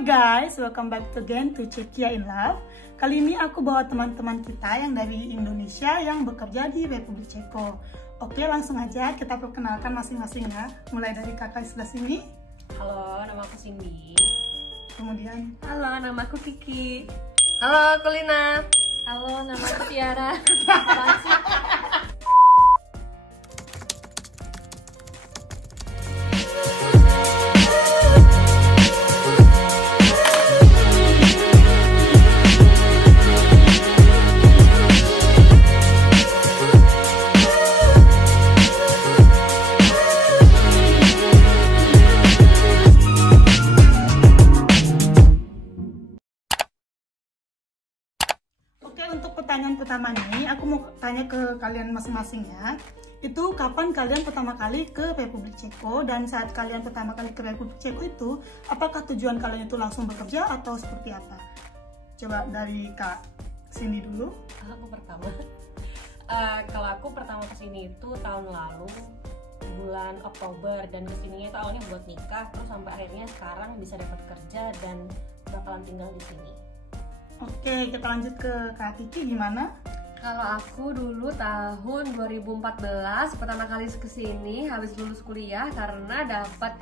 Hai guys, welcome back again to Czechia in Love. Kali ini aku bawa teman-teman kita yang dari Indonesia yang bekerja di Republik Ceko. Oke, langsung aja kita perkenalkan masing-masing ya. Mulai dari kakak di sebelah sini. Halo, nama aku Cindy. Kemudian, Halo, nama aku Kiki. Halo, aku Lina. Halo, nama aku Tiara. untuk pertanyaan pertama nih, aku mau tanya ke kalian masing-masing ya. Itu kapan kalian pertama kali ke Republik Ceko, dan saat kalian pertama kali ke Republik Ceko itu, apakah tujuan kalian itu langsung bekerja atau seperti apa? Coba dari Kak Cindy dulu. Aku pertama. Kalau aku pertama kesini itu tahun lalu bulan Oktober, dan kesininya itu awalnya buat nikah, terus sampai akhirnya sekarang bisa dapat kerja dan bakalan tinggal di sini. Oke, kita lanjut ke Kak Kiki, gimana? Kalau aku dulu tahun 2014 pertama kali kesini habis lulus kuliah karena dapat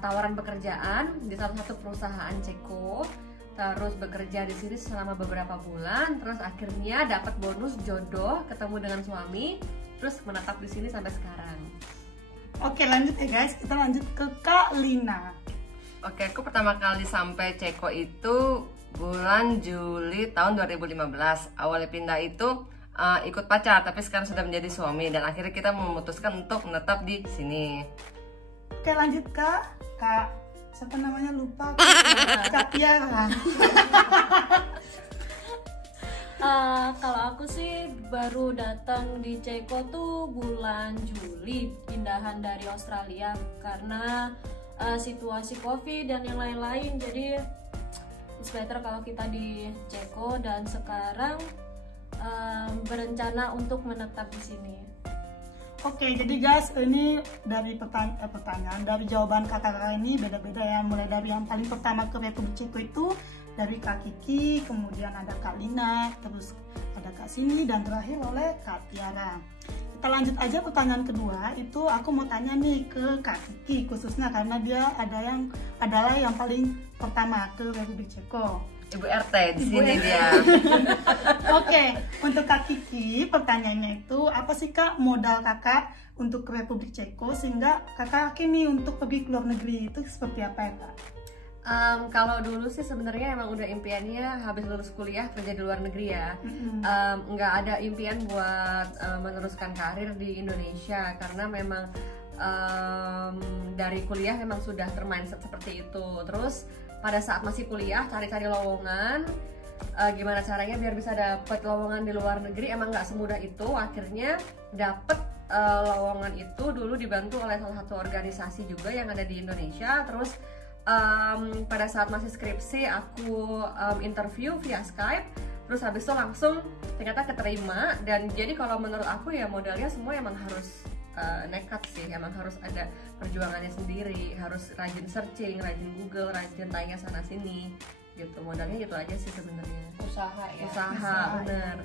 tawaran pekerjaan di salah satu perusahaan Ceko. Terus bekerja di sini selama beberapa bulan, terus akhirnya dapat bonus jodoh, ketemu dengan suami, terus menetap di sini sampai sekarang. Oke, lanjut ya guys, kita lanjut ke Kak Lina. Oke, aku pertama kali sampai Ceko itu bulan Juli tahun 2015. Awalnya pindah itu ikut pacar, tapi sekarang sudah menjadi suami, dan akhirnya kita memutuskan untuk menetap di sini. Oke, lanjut Kak siapa namanya, lupa. Kak Tiara. Kalau aku sih baru datang di Ceko tuh bulan Juli, pindahan dari Australia karena situasi COVID dan yang lain-lain, jadi it's better kalau kita di Ceko, dan sekarang berencana untuk menetap di sini. Oke, jadi guys, ini dari pertanyaan, dari jawaban kakak-kakak ini beda-beda ya. Mulai dari yang paling pertama ke Republik Ceko itu dari Kak Kiki, kemudian ada Kak Lina, terus ada Kak Cindy, dan terakhir oleh Kak Tiara. Kita lanjut aja pertanyaan kedua, itu aku mau tanya nih ke Kak Kiki khususnya karena dia adalah yang paling pertama ke Republik Ceko. Ibu RT di sini dia. Oke, untuk Kak Kiki, pertanyaannya itu apa sih Kak modal kakak untuk ke Republik Ceko sehingga kakak kini untuk pergi ke luar negeri itu seperti apa ya Kak? Kalau dulu sih sebenarnya emang udah impiannya habis lulus kuliah kerja di luar negeri ya. Nggak ada impian buat meneruskan karir di Indonesia karena memang dari kuliah memang sudah termindset seperti itu. Terus pada saat masih kuliah cari-cari lowongan, gimana caranya biar bisa dapet lowongan di luar negeri, emang nggak semudah itu. Akhirnya dapet lowongan itu dulu dibantu oleh salah satu organisasi juga yang ada di Indonesia. Terus pada saat masih skripsi aku interview via Skype, terus habis itu langsung ternyata keterima. Dan jadi kalau menurut aku ya modalnya semua emang harus nekat sih, emang harus ada perjuangannya sendiri, harus rajin searching, rajin Google, rajin tanya sana sini gitu. Modalnya gitu aja sih sebenarnya. Usaha ya. Usaha bener.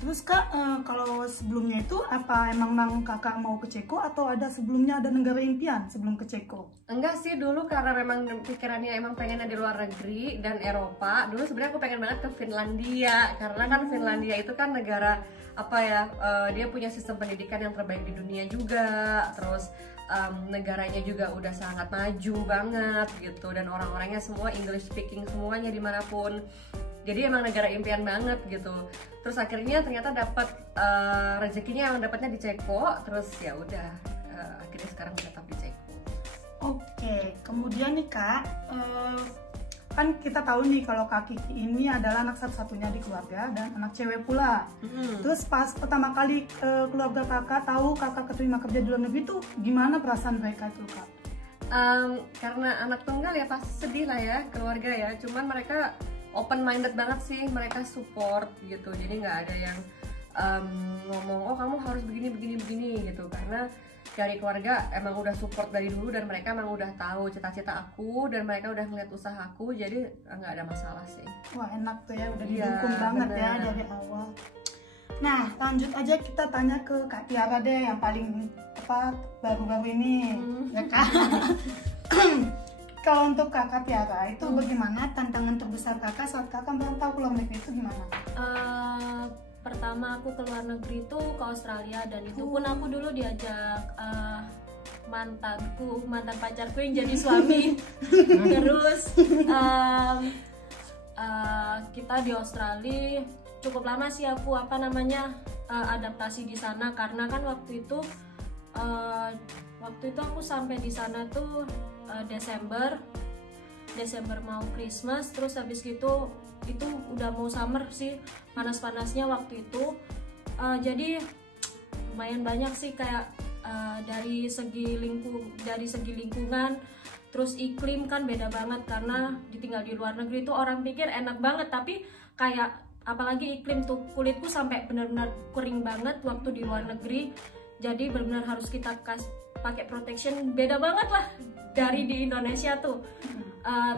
Terus Kak, kalau sebelumnya itu apa emang kakak mau ke Ceko atau ada sebelumnya ada negara impian sebelum ke Ceko? Enggak sih, dulu karena memang pikirannya emang pengennya di luar negeri dan Eropa. Dulu sebenarnya aku pengen banget ke Finlandia karena kan Finlandia itu kan negara apa ya, dia punya sistem pendidikan yang terbaik di dunia juga. Terus negaranya juga udah sangat maju banget gitu, dan orang-orangnya semua English speaking semuanya dimanapun. Jadi emang negara impian banget gitu. Terus akhirnya ternyata dapat rezekinya yang dapatnya di Ceko. Terus ya udah akhirnya sekarang tetap di Ceko. Oke, kemudian nih Kak, kan kita tahu nih kalau Kak Kiki ini adalah anak satu-satunya di keluarga dan anak cewek pula. Terus pas pertama kali keluarga kakak tahu kakak keterima kerja di luar negeri tuh gimana perasaan mereka itu Kak? Karena anak tunggal ya pasti sedih lah ya keluarga ya. Cuman mereka open minded banget sih, mereka support gitu. Jadi nggak ada yang ngomong oh kamu harus begini gitu, karena dari keluarga emang udah support dari dulu dan mereka emang udah tahu cita-cita aku dan mereka udah ngeliat usaha aku, jadi nggak ada masalah sih. Wah enak tuh ya, udah Iya, didukung banget ya bener. dari awal. Nah lanjut aja kita tanya ke Kak Tiara deh yang paling baru-baru ini ya kan. Kalau untuk Kakak Tiara itu bagaimana tantangan terbesar kakak saat kakak merantau ke luar negeri itu gimana? Pertama aku ke luar negeri itu ke Australia, dan itu pun aku dulu diajak mantan pacarku yang jadi suami. Terus kita di Australia cukup lama sih aku adaptasi di sana, karena kan waktu itu aku sampai di sana tuh Desember mau Christmas, terus habis gitu itu udah mau summer sih, panas-panasnya waktu itu. Jadi lumayan banyak sih kayak dari segi lingkungan, terus iklim kan beda banget karena ditinggal di luar negeri itu orang pikir enak banget, tapi kayak apalagi iklim tuh kulitku sampai benar-benar kering banget waktu di luar negeri. Jadi benar-benar harus kita pakai protection, beda banget lah dari di Indonesia tuh.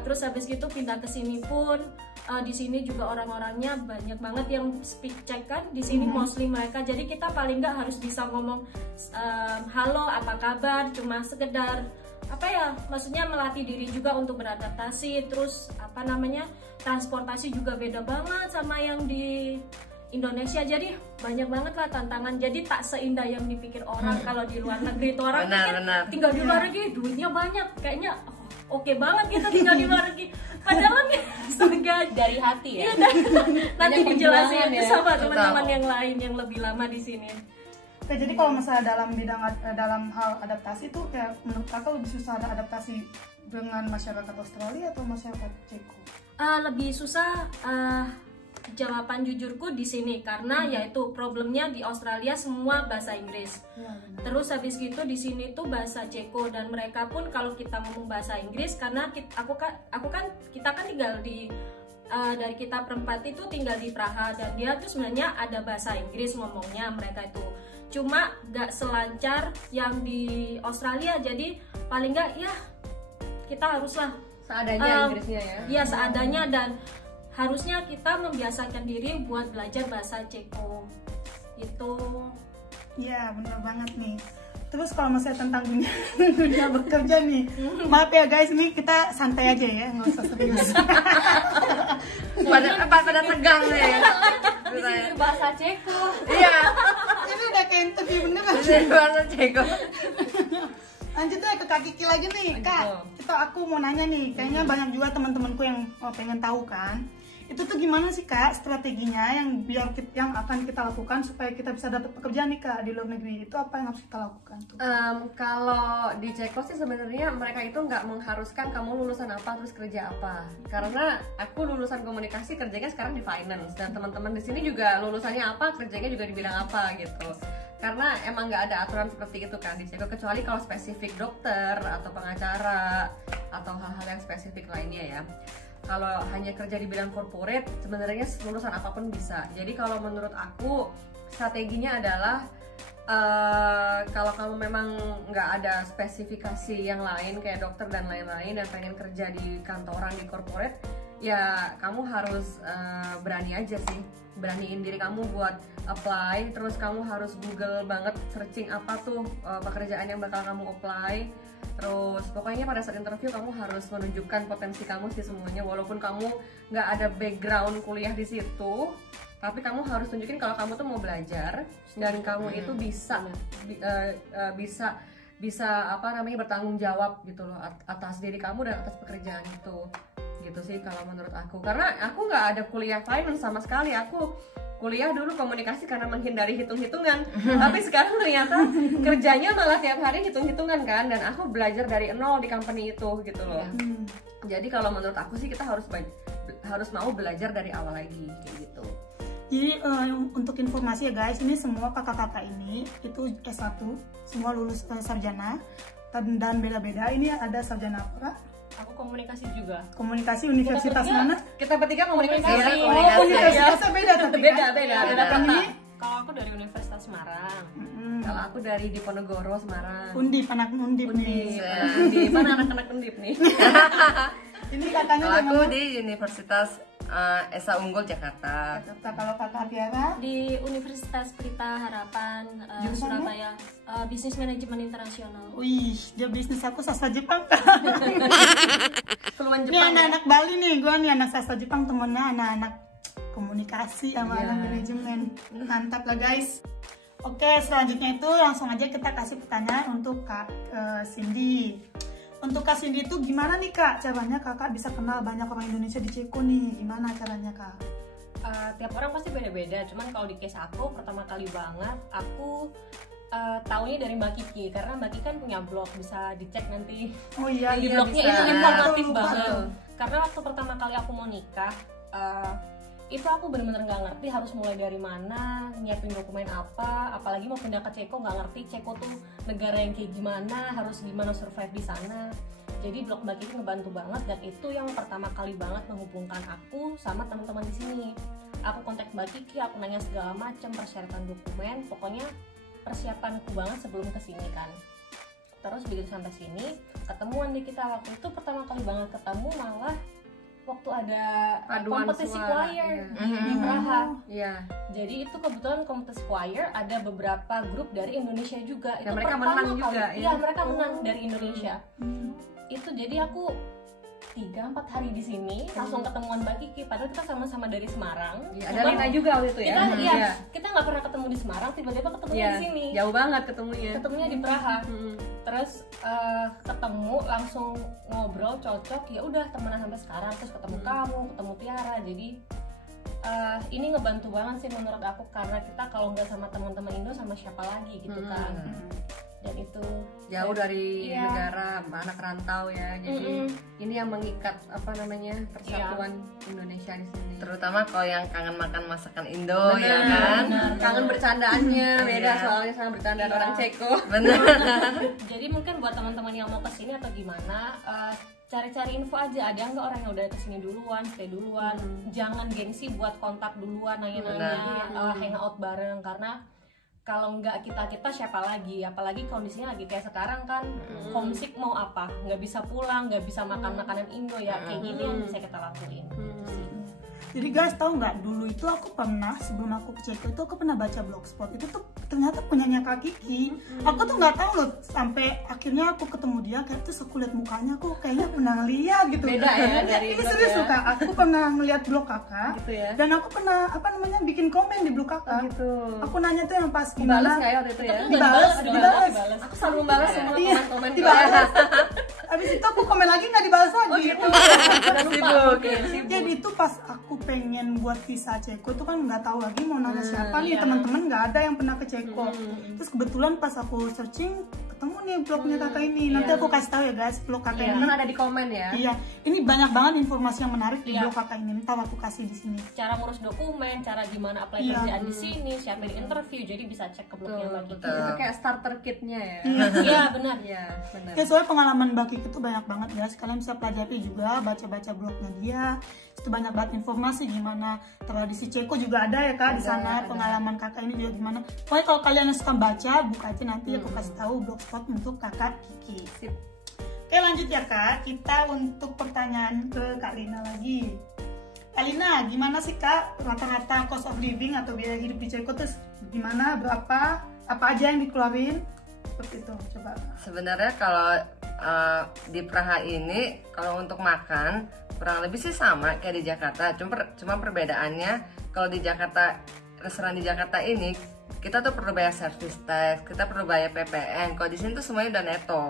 Terus habis gitu pindah ke sini pun di sini juga orang-orangnya banyak banget yang speak Czech kan, di sini mostly mereka. Jadi kita paling nggak harus bisa ngomong halo apa kabar, cuma sekedar maksudnya melatih diri juga untuk beradaptasi. Terus transportasi juga beda banget sama yang di Indonesia, jadi banyak banget lah tantangan. Jadi tak seindah yang dipikir orang kalau di luar negeri itu orang pikir tinggal di luar negeri duitnya banyak, kayaknya oke banget kita tinggal di luar negeri, padahal surga dari hati ya. Nanti dijelasin ya. sama teman-teman yang lain yang lebih lama di sini. Oke, jadi kalau misalnya dalam hal adaptasi tuh kayak menurut kakak lebih susah ada adaptasi dengan masyarakat Australia atau masyarakat Ceko? Lebih susah jawaban jujurku di sini, karena yaitu problemnya di Australia semua bahasa Inggris. Terus habis gitu di sini tuh bahasa Ceko, dan mereka pun kalau kita ngomong bahasa Inggris, karena kita kan tinggal di dari kita perempat itu tinggal di Praha, dan dia tuh sebenarnya ada bahasa Inggris ngomongnya mereka itu, cuma gak selancar yang di Australia. Jadi paling gak ya kita haruslah Seadanya Inggrisnya ya. Iya seadanya, dan harusnya kita membiasakan diri buat belajar bahasa Ceko itu. Iya bener banget nih. Terus kalau misalnya tentang dunia bekerja nih, maaf ya guys, nih kita santai aja ya, nggak usah serius. pada tegang nih. Di sini bahasa Ceko. Iya, Ini udah kayak interview beneran. ini bahasa Ceko. Lanjut deh ke Kak Kiki lagi nih, Kak. Aku mau nanya nih, kayaknya banyak juga teman-temanku yang pengen tahu kan. Itu tuh gimana sih Kak strateginya yang akan kita lakukan supaya kita bisa dapat pekerjaan nih Kak di luar negeri? Itu apa yang harus kita lakukan tuh? Kalau di Ceko sih sebenarnya mereka itu nggak mengharuskan kamu lulusan apa terus kerja apa. Karena aku lulusan komunikasi, kerjanya sekarang di finance, dan teman-teman di sini juga lulusannya apa, kerjanya juga di bidang apa gitu. Karena emang nggak ada aturan seperti itu kan di Ceko, kecuali kalau spesifik dokter atau pengacara atau hal-hal yang spesifik lainnya ya. Kalau hanya kerja di bidang corporate, sebenarnya lulusan apapun bisa. Jadi kalau menurut aku strateginya adalah kalau kamu memang nggak ada spesifikasi yang lain kayak dokter dan lain-lain dan pengen kerja di kantoran di corporate, ya kamu harus berani aja sih, beraniin diri kamu buat apply. Terus kamu harus Google banget, searching apa tuh pekerjaan yang bakal kamu apply. Terus pokoknya pada saat interview kamu harus menunjukkan potensi kamu sih semuanya, walaupun kamu nggak ada background kuliah di situ, tapi kamu harus tunjukin kalau kamu tuh mau belajar dan kamu itu bisa bertanggung jawab gitu loh atas diri kamu dan atas pekerjaan itu. Gitu sih kalau menurut aku, karena aku nggak ada kuliah finance sama sekali. Aku kuliah dulu komunikasi karena menghindari hitung-hitungan, tapi sekarang ternyata kerjanya malah tiap hari hitung-hitungan kan, dan aku belajar dari nol di company itu gitu loh. Jadi kalau menurut aku sih kita harus mau belajar dari awal lagi kayak gitu. Jadi untuk informasi ya guys, ini semua kakak-kakak ini itu S1, semua lulus sarjana dan beda-beda. Ini ada sarjana apa? Aku komunikasi juga. Komunikasi universitas mana? Kita bertiga komunikasi. Komunikasi. Ya, Universitasnya beda tapi beda. Yang ini Kalau aku dari Universitas Universitas Semarang. Kalau aku dari Diponegoro, Semarang. Undip, anak undip nih. Di mana anak-anak Undip nih? Ini katanya Kalau aku namanya di Universitas Esa Unggul Jakarta. Jakarta. Kalau kakak Tiara Di Universitas Pelita Harapan Jurusannya? Surabaya, Bisnis Manajemen Internasional. wih, dia bisnis aku sastra Jepang. Keluhan Ini Jepang ya? anak-anak Bali nih, gue nih anak sastra Jepang, temennya anak-anak komunikasi sama Iya. anak manajemen. Mantap lah guys. Oke, selanjutnya itu langsung aja kita kasih pertanyaan untuk Kak Cindy. Untuk Kak Cindy itu gimana nih Kak caranya kakak bisa kenal banyak orang Indonesia di Ceko nih? Gimana caranya Kak? Tiap orang pasti beda-beda. Cuman kalau di case aku pertama kali banget aku taunya dari Mbak Kiki, karena Mbak Kiki kan punya blog, bisa dicek nanti. Oh iya, Di Iya, blognya bisa. itu informatif Betul, banget. betul. Karena waktu pertama kali aku mau nikah, itu aku bener-bener nggak ngerti harus mulai dari mana, nyiapin dokumen apa, apalagi mau pindah ke Ceko, nggak ngerti Ceko tuh negara yang kayak gimana, harus gimana survive di sana. Jadi blog Mbak Kiki ngebantu banget, dan itu yang pertama kali banget menghubungkan aku sama teman-teman di sini. Aku kontak Mbak Kiki, aku nanya segala macam, persyaratan dokumen, pokoknya persiapanku banget sebelum kesini kan. Terus begitu sampai sini, ketemuan deh kita. Waktu itu pertama kali banget ketemu malah waktu ada Paduan kompetisi suara, choir iya. di Praha. Iya. Jadi itu kebetulan kompetisi choir ada beberapa grup dari Indonesia juga. Dan Itu mereka pertama menang kali- juga, Iya, ya? mereka menang dari Indonesia. Hmm. Itu jadi aku 3-4 hari di sini langsung ketemuan Mbak Kiki, padahal kita sama-sama dari Semarang. Iya, ada Cuman Lina juga waktu itu ya. kita Iya. kita nggak pernah ketemu di Semarang, tiba-tiba ketemunya Iya, di sini. jauh banget ketemunya. Ketemunya di Praha. Mm. Terus ketemu langsung ngobrol cocok, ya udah temenan sampai sekarang. Terus ketemu kamu, ketemu Tiara, jadi ini ngebantu banget sih menurut aku, karena kita kalau nggak sama teman-teman Indo sama siapa lagi gitu kan. Dan itu Jauh dari Iya. negara, anak rantau ya. Jadi ini yang mengikat apa namanya persatuan Indonesia di sini. Terutama kalau yang kangen makan masakan Indo Bener, ya kan. Kangen bercandaannya beda Iya. soalnya sama bercandaan Iya. orang Ceko. Bener. jadi mungkin buat teman-teman yang mau kesini atau gimana, cari-cari info aja, ada nggak orang yang udah kesini duluan, stay duluan. Jangan gengsi buat kontak duluan, nanya-nanya, hangout bareng, karena kalau nggak kita siapa lagi, apalagi kondisinya lagi kayak sekarang kan, homesick mau apa, nggak bisa pulang, nggak bisa makan makanan Indo, ya kayak gini yang bisa kita lakuin. Gitu sih. Jadi guys, tahu nggak, dulu itu aku pernah, sebelum aku ke Ceko itu aku pernah baca blogspot itu tuh ternyata punyanya Kak Kiki. Aku tuh nggak tahu loh, sampai akhirnya aku ketemu dia, kayak terus aku lihat mukanya, aku kayaknya pernah ngeliat gitu. Beda ya dari Ini blog serius ya. loh Kak, aku pernah ngeliat blog kakak, Gitu ya. dan aku pernah bikin komen di blog kakak. Gitu. Aku nanya tuh yang pas Balas gimana, nggak ya waktu itu ya? Dibalas. Aku selalu membalas semua Iya, komen-komen. dibalas. Abis itu aku komen lagi nggak dibalas lagi. Oh gitu. Sibuk. Jadi itu pas aku pengen buat visa Ceko itu kan nggak tahu lagi mau nanya siapa nih, teman-teman nggak ada yang pernah ke Ceko. Terus kebetulan pas aku searching ketemu nih blognya kakak ini. Nanti aku kasih tahu ya guys, blog kakak ini. Kan ada di komen ya. Iya, ini banyak banget informasi yang menarik di blog kakak ini. Ntar aku kasih di sini. Cara ngurus dokumen, cara gimana apply Iya. kerjaan di sini, siapa di interview, jadi bisa cek ke blognya Mbak Kiki. Itu kayak starter kitnya ya. Iya benar. Iya, benar. Ya soalnya pengalaman Mbak Kiki itu banyak banget guys. Kalian bisa pelajari juga, baca-baca blognya dia. Itu banyak banget informasi gimana tradisi Ceko juga ada ya kak di sana. Pengalaman kakak ini juga gimana. Pokoknya kalau kalian yang suka baca, buka aja nanti aku kasih tahu blogspot untuk kakak Kiki. Sip. Oke lanjut ya kak. Kita untuk pertanyaan ke Kak Lina lagi. Kak Lina, gimana sih kak rata-rata cost of living atau biaya hidup di Ceko terus gimana, berapa, apa aja yang dikeluarin? Seperti itu, coba. Sebenarnya kalau di Praha ini kalau untuk makan kurang lebih sih sama kayak di Jakarta. Cuma perbedaannya kalau di Jakarta, restoran di Jakarta ini kita tuh perlu bayar service tax, kita perlu bayar PPN. Kalau di sini tuh semuanya udah neto.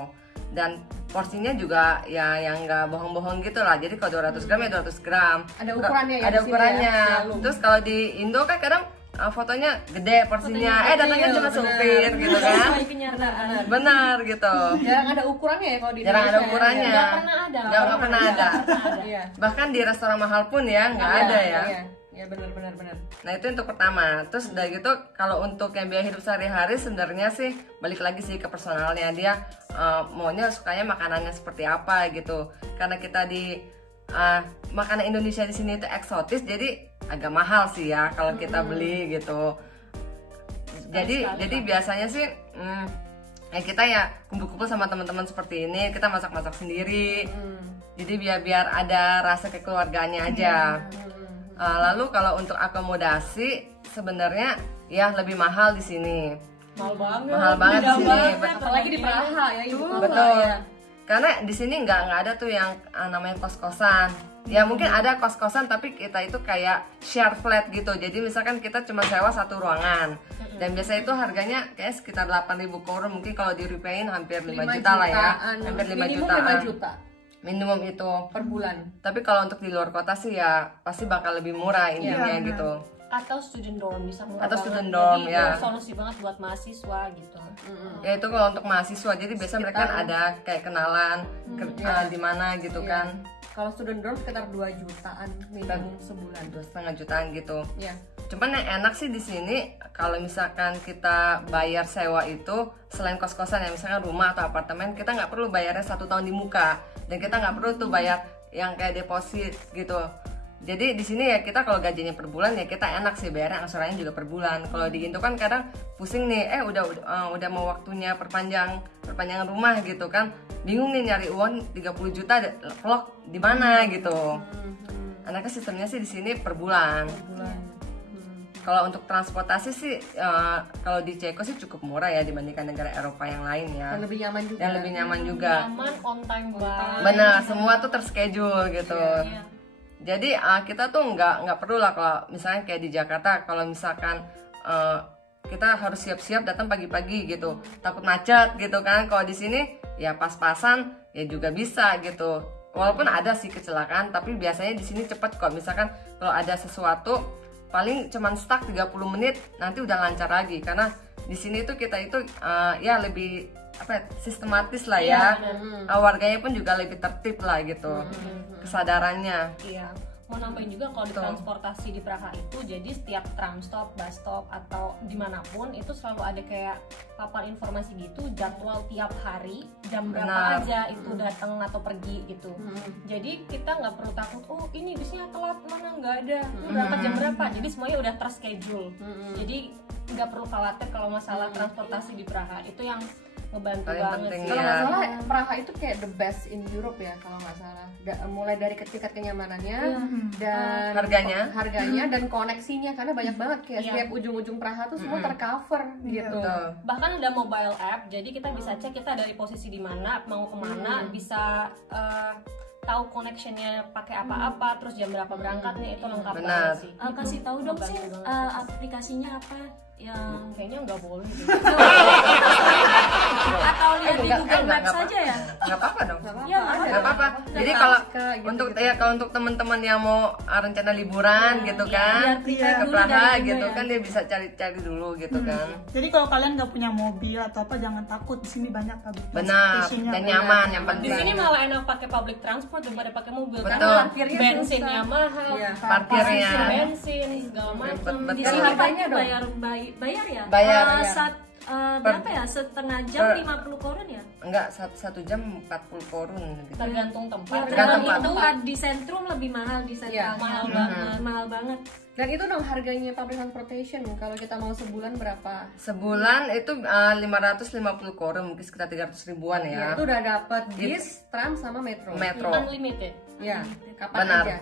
Dan porsinya juga ya yang nggak bohong-bohong gitu lah. Jadi kalau 200 gram ya 200 gram. Ada ukurannya ya Ada di sini ukurannya. ya, selalu. Terus kalau di Indo kan kadang fotonya gede porsinya, datangnya kecil, cuma benar. sempit gitu kan. Sesuai kenyataan. Benar gitu. Jarang ada ukurannya ya kalau di Jarang ada Indonesia ya. ukurannya. Nggak pernah ada. Nggak pernah ada. Iya. Bahkan di restoran mahal pun ya nggak ada ya. Iya, iya benar. Nah itu untuk pertama. Terus udah gitu kalau untuk yang biaya hidup sehari-hari sebenarnya sih balik lagi sih ke personalnya dia, maunya sukanya makanannya seperti apa gitu. Karena kita di makanan Indonesia di sini itu eksotis, jadi agak mahal sih ya kalau kita beli gitu. Jadi biasanya sih ya kita ya kumpul-kumpul sama teman-teman seperti ini, kita masak-masak sendiri. Jadi biar ada rasa kekeluargaannya aja. Lalu kalau untuk akomodasi sebenarnya ya lebih mahal di sini. Mahal banget di sini. Apalagi di Praha ya, ibu kota. Betul. Ya. Karena di sini nggak ada tuh yang namanya kos-kosan. Ya mungkin ada kos-kosan tapi kita itu kayak share flat gitu. Jadi misalkan kita cuma sewa satu ruangan. Dan biasanya itu harganya kayak sekitar 8.000 koron. Mungkin kalau dirupiahin hampir 5 juta lah ya. Hampir 5 Minimum jutaan. 5 juta Minimum itu per bulan. Tapi kalau untuk di luar kota sih ya pasti bakal lebih murah intinya gitu. Atau student dorm bisa murah Atau banget. student dorm, Jadi ya. solusi banget buat mahasiswa gitu. Ya itu kalau untuk mahasiswa. Jadi biasa mereka kan ada kayak kenalan di mana gitu kan. Kalau student dorm sekitar 2 jutaan minimum sebulan. 2,5 jutaan gitu. Ya. Cuman yang enak sih di sini kalau misalkan kita bayar sewa itu selain kos-kosan ya misalkan rumah atau apartemen, kita nggak perlu bayarnya 1 tahun di muka dan kita nggak perlu tuh bayar yang kayak deposit gitu. Jadi di sini ya kita kalau gajinya per bulan ya kita enak sih bayarnya angsurannya juga per bulan. Kalau di Indo kan kadang pusing nih, udah mau waktunya perpanjangan rumah gitu kan, bingung nih nyari uang 30 juta vlog di mana gitu. Anaknya sistemnya sih di sini per bulan. Kalau untuk transportasi sih kalau di Ceko sih cukup murah ya dibandingkan negara Eropa yang lain ya. Dan lebih nyaman juga. Yang lebih nyaman juga. Nyaman, on time banget. Benar, semua tuh terschedule gitu. Jadi kita tuh nggak perlu lah kalau misalnya kayak di Jakarta kalau misalkan kita harus siap-siap datang pagi-pagi gitu, takut macet gitu kan. Kalau di sini ya pas-pasan ya juga bisa gitu. Walaupun ada sih kecelakaan, tapi biasanya di sini cepet kok. Misalkan kalau ada sesuatu paling cuman stuck 30 menit, nanti udah lancar lagi. Karena di sini tuh kita itu ya lebih sistematis lah ya. Warganya pun juga lebih tertib lah gitu. Kesadarannya. Iya. Mau nambahin juga kalau di transportasi di Praha itu, jadi setiap tram stop, bus stop atau dimanapun itu selalu ada kayak papan informasi gitu, jadwal tiap hari jam berapa aja itu datang atau pergi gitu. Jadi kita nggak perlu takut, oh ini bisnya telat, mana nggak ada, berangkat jam berapa. Jadi semuanya udah terschedule. Jadi nggak perlu khawatir kalau masalah transportasi di Praha. Itu yang ngebantu Paling banget penting sih. Kalau nggak salah Praha itu kayak the best in Europe ya kalau nggak salah. Mulai dari tingkat kenyamanannya dan harganya dan koneksinya karena banyak banget kayak setiap ujung-ujung Praha tuh semua tercover gitu. Bahkan ada mobile app, jadi kita bisa cek kita dari posisi di mana, mau kemana, bisa tahu connectionnya pakai apa-apa, terus jam berapa berangkatnya, itu lengkap banget sih. Kasih tahu dong sih aplikasinya apa yang Kayaknya nggak boleh gitu. atau lihat di Google Maps saja ya? Nggak apa-apa dong. Ya Nggak apa-apa. Jadi kalau untuk teman-teman yang mau rencana liburan gitu kan ke Praha gitu kan dia bisa cari-cari dulu gitu kan. Jadi kalau kalian nggak punya mobil atau apa jangan takut, di sini banyak public Benar transportation-nya. dan nyaman yang Di penting. sini malah enak pakai public transport daripada pakai mobil Betul. karena Parkirnya bensinnya mahal, Parkirnya. bensin segala macam. Betul. Di sini Harganya pasti bayar ya? Bayar, ya. Berapa ya? Setengah jam 50 koron ya? Enggak, 1 jam 40 korun gitu. Tergantung tempat. Tergantung tempat di sentrum lebih mahal di sentrum. mahal Mahal banget. Dan itu dong harganya public transportation kalau kita mau sebulan berapa? Sebulan itu 550 korun mungkin sekitar 300 ribuan Ya, ya. itu udah dapat bis, tram sama metro. Metro. Unlimited. Ya, kapan Benar. aja.